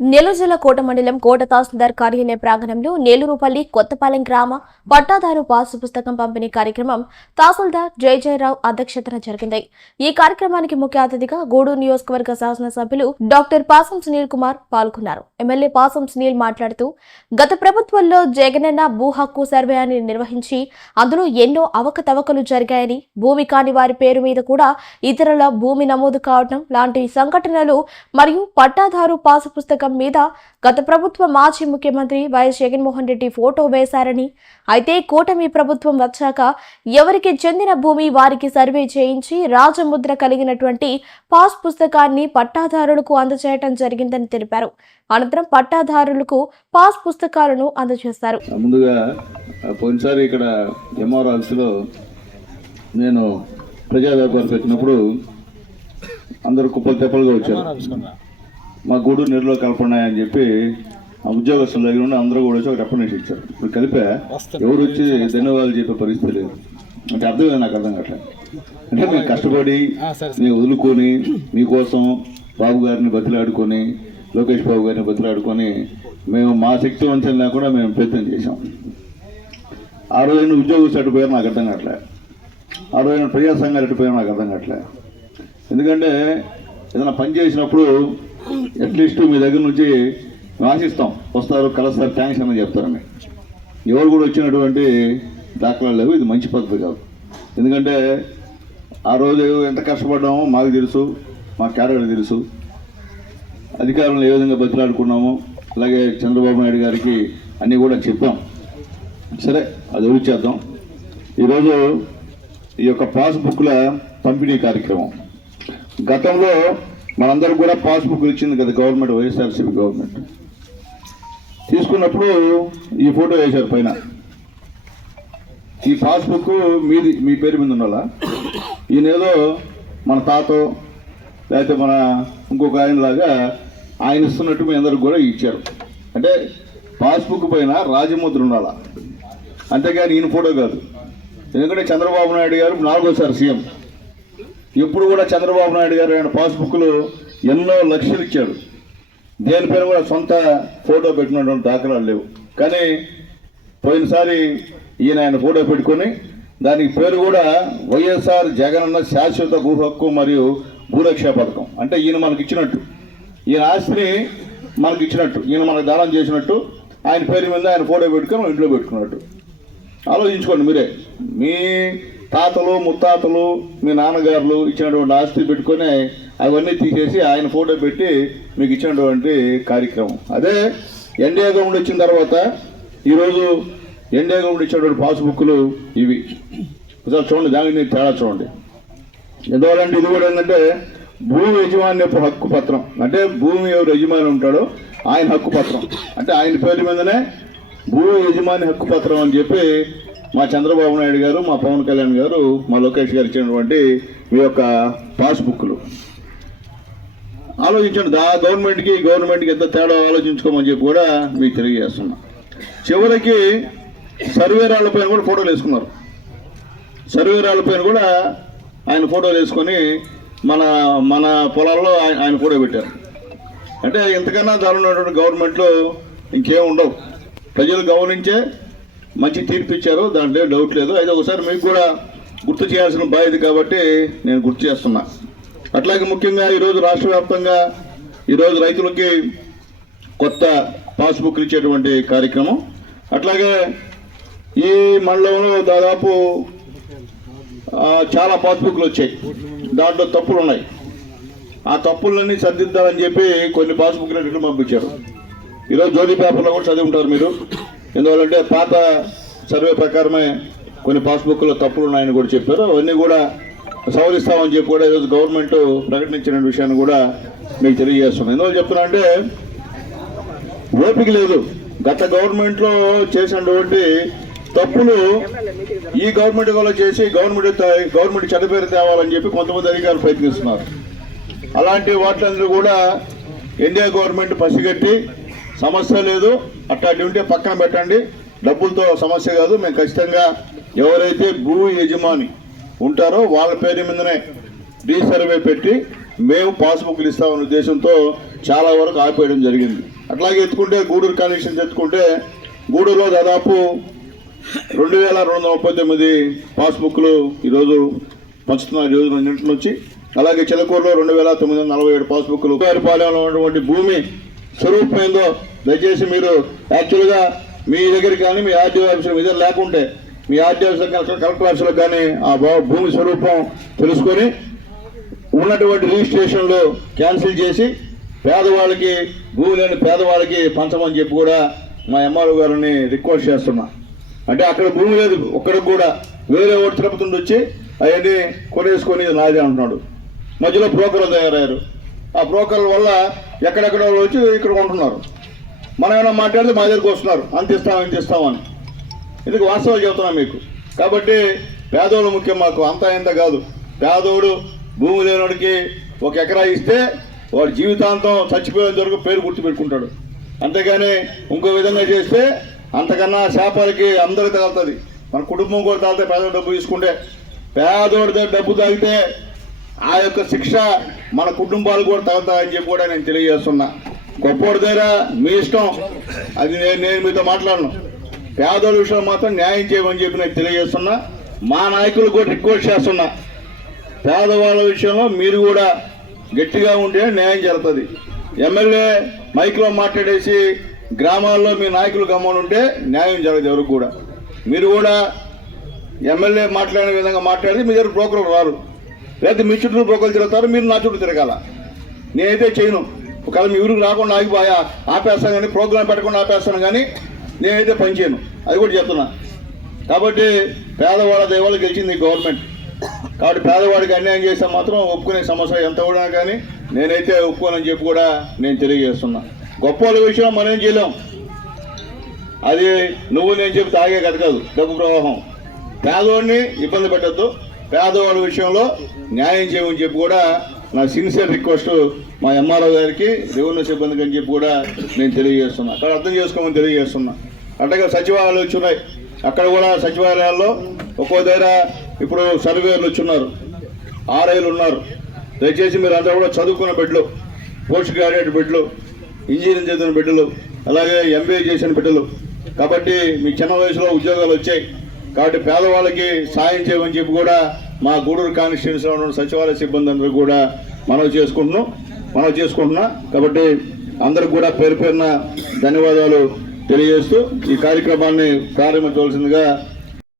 నెల్లూరు కోట మండలం కోట తహసీల్దార్ కార్యాలయ ప్రాంగణంలో నేలూరుపల్లి కొత్తపాలెం గ్రామ పట్టాదారు పాసు పుస్తకం పంపిణీ కార్యక్రమం తహసీల్దార్ జయ జయరావు అధ్యక్షతన జరిగింది. ఈ కార్యక్రమానికి ముఖ్య అతిథిగా గూడూరు నియోజకవర్గ శాసనసభ్యులు డాక్టర్ పాసం సునీల్ కుమార్ పాల్గొన్నారు. ఎమ్మెల్యే పాసం సునీల్ మాట్లాడుతూ గత ప్రభుత్వంలో జగనన్న భూ హక్కు సర్వేయాన్ని నిర్వహించి అందులో ఎన్నో అవకతవకలు జరిగాయని భూమి కాని వారి పేరు మీద కూడా ఇతరుల భూమి నమోదు కావడం లాంటి సంఘటనలు మరియు పట్టాదారు పాసు పుస్తకం మీద గత ప్రభుత్వ మాజీ ముఖ్యమంత్రి వైఎస్ జగన్మోహన్ రెడ్డి ఫోటో వేశారని అయితే కూటమి ప్రభుత్వం వచ్చాక ఎవరికి చెందిన భూమి వారికి సర్వే చేయించి రాజముద్ర కలిగినటువంటి పాస్ పుస్తకాన్ని పట్టాదారులకు అందజేయటం జరిగిందని తెలిపారు. అనంతరం పట్టాదారులకు పాస్ పుస్తకాలను అందజేశారు ముందుగా పోయినసారి ఇక్కడ ఎంఆర్ నేను ప్రజా వ్యాపారం పెట్టినప్పుడు అందరూ కుప్పలు తెప్పలుగా వచ్చారు. మా గూడూరు నీరులో కలపన్నాయని చెప్పి ఆ ఉద్యోగస్తుల దగ్గర ఉండి అందరూ కూడా వచ్చి ఒక రెఫరెన్స్ ఇచ్చారు. ఇప్పుడు కలిపా ఎవరు వచ్చి ధన్యవాదాలు చెప్పే పరిస్థితి లేదు. అంటే అర్థం కాదు నాకు అర్థం కావట్లేదు. అంటే మేము కష్టపడి మేము వదులుకొని మీకోసం బాబు గారిని బతిలాడుకొని లోకేష్ బాబు గారిని బతిలాడుకొని మేము మా శక్తి వంచన లేకుండా మేము ప్రయత్నం చేశాం. ఆ రోజున ఉద్యోగస్తులు అటుపోయారు నాకు అర్థం కావట్లే ఆ రోజున ప్రజా సంఘాలు అటుపోయారు నాకు అర్థం కావట్లే ఎందుకంటే ఏదైనా పని చేసినప్పుడు అట్లీస్ట్ మీ దగ్గర నుంచి మేము ఆశిస్తాం వస్తారు కలుస్తారు థ్యాంక్స్ అని చెప్తారని ఎవరు కూడా వచ్చినటువంటి దాఖలాలు లేవు ఇది మంచి పద్ధతి కాదు. ఎందుకంటే ఆ రోజు ఎంత కష్టపడ్డామో మాకు తెలుసు మా క్యాడర్ తెలుసు. అధికారులను ఏ విధంగా బతిలాడుకున్నామో అలాగే చంద్రబాబు నాయుడు గారికి అన్నీ కూడా చెప్పాం. సరే అది చేద్దాం? ఈరోజు ఈ యొక్క పాస్బుక్ల పంపిణీ కార్యక్రమం. గతంలో మనందరికి కూడా పాస్బుక్ ఇచ్చింది కదా గవర్నమెంట్ వైఎస్ఆర్సీపీ గవర్నమెంట్. తీసుకున్నప్పుడు ఈ ఫోటో వేశారు పైన. ఈ పాస్బుక్ మీది మీ పేరు మీద ఉండాలా ఈయన ఏదో మన తాతో లేకపోతే మన ఇంకొక ఆయన లాగా ఆయన ఇస్తున్నట్టు మీ అందరికి కూడా ఇచ్చారు. అంటే పాస్బుక్ పైన రాజముద్ర ఉండాలా. అంతేగాని ఈయన ఫోటో కాదు. ఎందుకంటే చంద్రబాబు నాయుడు గారు నాలుగోసారి సీఎం. ఎప్పుడు కూడా చంద్రబాబు నాయుడు గారు ఆయన పాస్బుక్లు ఎన్నో లక్షలు ఇచ్చాడు. దేనిపైన కూడా సొంత ఫోటో పెట్టినటువంటి దాఖలాలు లేవు. కానీ పోయినసారి ఈయన ఆయన ఫోటో పెట్టుకొని దానికి పేరు కూడా వైఎస్ఆర్ జగనన్న శాశ్వత భూ హక్కు మరియు భూరక్ష పథకం. అంటే ఈయన మనకి ఇచ్చినట్టు. ఈయన ఆస్తిని మనకి ఇచ్చినట్టు. ఈయన మనకు దానం చేసినట్టు. ఆయన పేరు మీద ఆయన ఫోటో పెట్టుకొని ఇంట్లో పెట్టుకున్నట్టు. ఆలోచించుకోండి మీరే. మీ తాతలు ముత్తాతలు మీ నాన్నగారులు ఇచ్చినటువంటి ఆస్తి పెట్టుకొని అవన్నీ తీసేసి ఆయన ఫోటో పెట్టి మీకు ఇచ్చినటువంటి కార్యక్రమం. అదే ఎన్డీఏ గవర్నమెంట్ వచ్చిన తర్వాత ఈరోజు ఎన్డీఏ గవర్నమెంట్ ఇచ్చినటువంటి పాస్బుక్లు ఇవి. ఒకసారి చూడండి దానికి తేడా చూడండి. ఎందువల్లంటే ఇది కూడా ఏంటంటే భూమి యజమాన్యపు హక్కు పత్రం. అంటే భూమి ఎవరు యజమాని ఉంటాడో ఆయన హక్కు పత్రం. అంటే ఆయన పేరు మీదనే భూ యజమాని హక్కు పత్రం అని చెప్పి మా చంద్రబాబు నాయుడు గారు మా పవన్ కళ్యాణ్ గారు మా లోకేష్ గారు ఇచ్చినటువంటి మీ యొక్క పాస్బుక్లు. ఆలోచించండి దా గవర్నమెంట్కి గవర్నమెంట్కి ఎంత తేడా ఆలోచించుకోమని చెప్పి కూడా మీకు తెలియజేస్తున్నా. చివరికి సర్వేరాళ్ళపైన కూడా ఫోటోలు వేసుకున్నారు. సర్వేరాళ్ళపైన కూడా ఆయన ఫోటోలు వేసుకొని మన మన పొలాల్లో ఆయన ఆయన ఫోటో పెట్టారు. అంటే ఇంతకన్నా దారుణమైనటువంటి గవర్నమెంట్లో ఇంకేం ఉండవు. ప్రజలు గమనించే మంచి తీర్పు ఇచ్చారు దాంట్లో డౌట్ లేదు. అయితే ఒకసారి మీకు కూడా గుర్తు చేయాల్సిన బాధ్యత కాబట్టి నేను గుర్తు చేస్తున్నా. అట్లాగే ముఖ్యంగా ఈరోజు రాష్ట్ర వ్యాప్తంగా ఈరోజు రైతులకి కొత్త పాస్బుక్లు ఇచ్చేటువంటి కార్యక్రమం. అట్లాగే ఈ మండలంలో దాదాపు చాలా పాస్బుక్లు వచ్చాయి. దాంట్లో తప్పులు ఉన్నాయి. ఆ తప్పులన్నీ సర్దిద్దాలని చెప్పి కొన్ని పాస్బుక్లు పంపించారు. ఈరోజు జోలీ పేపర్లో కూడా చదివి ఉంటారు మీరు. ఎందువల్లంటే పాత సర్వే ప్రకారమే కొన్ని పాస్బుక్లో తప్పులు ఉన్నాయని కూడా చెప్పారు. అవన్నీ కూడా సవరిస్తామని చెప్పి కూడా ఈరోజు గవర్నమెంట్ ప్రకటించిన విషయాన్ని కూడా మీకు తెలియజేస్తున్నాను ఎందువల్ల చెప్తున్నా అంటే ఓపిక లేదు. గత గవర్నమెంట్లో చేసినటువంటి తప్పులు ఈ గవర్నమెంట్ కూడా చేసి గవర్నమెంట్ గవర్నమెంట్ చెడ్డ తేవాలని చెప్పి కొంతమంది అధికారులు ప్రయత్నిస్తున్నారు. అలాంటి వాటిలందరూ కూడా ఇండియా గవర్నమెంట్ పసిగట్టి సమస్య లేదు. అట్లాంటి ఉంటే పక్కన పెట్టండి. డబ్బులతో సమస్య కాదు. మేము ఖచ్చితంగా ఎవరైతే భూ యజమాని ఉంటారో వాళ్ళ పేరు మీదనే రీసర్వే పెట్టి మేము పాస్బుక్లు ఇస్తామనే ఉద్దేశంతో చాలా వరకు ఆపేయడం జరిగింది. అట్లాగే ఎత్తుకుంటే గూడూరు కనెక్షన్స్ ఎత్తుకుంటే గూడూరులో దాదాపు రెండు వేల రెండు వందల ముప్పై తొమ్మిది పాస్బుక్లు ఈరోజు పంచుతున్నారు. ఈరోజు నిన్నటి నుంచి. అలాగే చిలకూరులో రెండు వేల తొమ్మిది వందల నలభై ఏడు పాస్బుక్లు. పాలెంలో ఉన్నటువంటి భూమి స్వరూపం ఏందో దయచేసి మీరు యాక్చువల్గా మీ దగ్గర కానీ మీ ఆర్టీఓ ఆఫీసులో మీద లేకుంటే మీ ఆర్టీఓ ఆఫీసులో కానీ కలెక్టర్ ఆఫీసులో కానీ ఆ భూమి స్వరూపం తెలుసుకొని ఉన్నటువంటి రిజిస్ట్రేషన్లు క్యాన్సిల్ చేసి పేదవాళ్ళకి భూమి లేని పేదవాళ్ళకి పంచమని చెప్పి కూడా మా ఎంఆర్ఓ గారిని రిక్వెస్ట్ చేస్తున్నా. అంటే అక్కడ భూమి లేదు ఒక్కడికి కూడా వేరే ఓటు తిరుపతి వచ్చి అవన్నీ కొనేసుకొని నాదే అంటున్నాడు. మధ్యలో బ్రోకర్లు తయారయ్యారు. ఆ బ్రోకర్ల వల్ల ఎక్కడెక్కడ వచ్చి ఇక్కడ ఉంటున్నారు. మనం ఏమైనా మాట్లాడితే మా దగ్గరికి వస్తున్నారు. అంత ఇస్తాం ఇంత ఇస్తామని ఇది వాస్తవాలు చెబుతున్నాం మీకు. కాబట్టి పేదోళ్ళు ముఖ్యం మాకు. అంతా ఇంత కాదు. పేదోడు భూమి లేనివాడికి ఒక ఎకరా ఇస్తే వాడు జీవితాంతం చచ్చిపోయేంత వరకు పేరు గుర్తుపెట్టుకుంటాడు. అంతేగాని ఇంకో విధంగా చేస్తే అంతకన్నా శాపాలకి అందరికి తగులుతుంది. మన కుటుంబం కూడా తాగితే పేదోడు డబ్బు తీసుకుంటే పేదోడి దగ్గర డబ్బు తాగితే ఆ యొక్క శిక్ష మన కుటుంబాలు కూడా తగ్గుతాయని చెప్పి కూడా నేను తెలియజేస్తున్నా. గొప్పోడి దగ్గర మీ ఇష్టం. అది నేను నేను మీతో మాట్లాడను. పేదోళ్ళ విషయంలో మాత్రం న్యాయం చేయమని చెప్పి నేను తెలియజేస్తున్నా. మా నాయకులు కూడా రిక్వెస్ట్ చేస్తున్నా. పేదవాళ్ళ విషయంలో మీరు కూడా గట్టిగా ఉంటే న్యాయం జరుగుతుంది. ఎమ్మెల్యే మైక్లో మాట్లాడేసి గ్రామాల్లో మీ నాయకులు గమ్మనుంటే న్యాయం జరగదు ఎవరికి కూడా. మీరు కూడా ఎమ్మెల్యే మాట్లాడిన విధంగా మాట్లాడితే మీ దగ్గర బ్రోకర్లు రారు. లేదా మీ చుట్టూ బ్రోకర్లు తిరుగుతారు మీరు నా చుట్టూ తిరగాల. నేనైతే చేయను. ఒకవేళ మీ ఊరికి రాకుండా ఆగిపోయా ఆపేస్తాను కానీ ప్రోగ్రాం పెట్టకుండా ఆపేస్తాను కానీ నేనైతే పని చేయను. అది కూడా చెప్తున్నా. కాబట్టి పేదవాడ దేవాలు గెలిచింది గవర్నమెంట్. కాబట్టి పేదవాడికి అన్యాయం చేస్తే మాత్రం ఒప్పుకునే సమస్య ఎంత కూడా కానీ నేనైతే ఒప్పుకోనని చెప్పి కూడా నేను తెలియజేస్తున్నా. గొప్ప వాళ్ళ విషయం మనం ఏం చేయలేం. అది నువ్వు నేను చెప్పి తాగే కథ కాదు డబ్బు ప్రవాహం. పేదవాడిని ఇబ్బంది పెట్టద్దు. పేదవాళ్ళ విషయంలో న్యాయం చేయమని చెప్పి కూడా నా సిన్సియర్ రిక్వెస్ట్ మా ఎంఆర్ఓ గారికి రెవెన్యూ సిబ్బందికి అని చెప్పి కూడా నేను తెలియజేస్తున్నా. అక్కడ అర్థం చేసుకోమని తెలియజేస్తున్నా. అట్లాగే సచివాలయాలు వచ్చి ఉన్నాయి. అక్కడ కూడా సచివాలయాల్లో ఒక్కో దగ్గర ఇప్పుడు సర్వేలు వచ్చున్నారు ఆర్ఐలు ఉన్నారు. దయచేసి మీరు అందరూ కూడా చదువుకున్న బిడ్డలు పోస్ట్ గ్రాడ్యుయేట్ బిడ్డలు ఇంజనీరింగ్ చదివిన బిడ్డలు అలాగే ఎంబీఏ చేసిన బిడ్డలు. కాబట్టి మీ చిన్న వయసులో ఉద్యోగాలు వచ్చాయి. కాబట్టి పేదవాళ్ళకి సాయం చేయమని చెప్పి కూడా మా గూడూరు కాన్స్టిట్యూన్సీలో ఉన్న సచివాలయ సిబ్బంది అందరూ కూడా మనవి చేసుకుంటున్నాం మనవి చేసుకుంటున్నా. కాబట్టి అందరికి కూడా పేరు పేరున ధన్యవాదాలు తెలియజేస్తూ ఈ కార్యక్రమాన్ని ప్రారంభించవలసిందిగా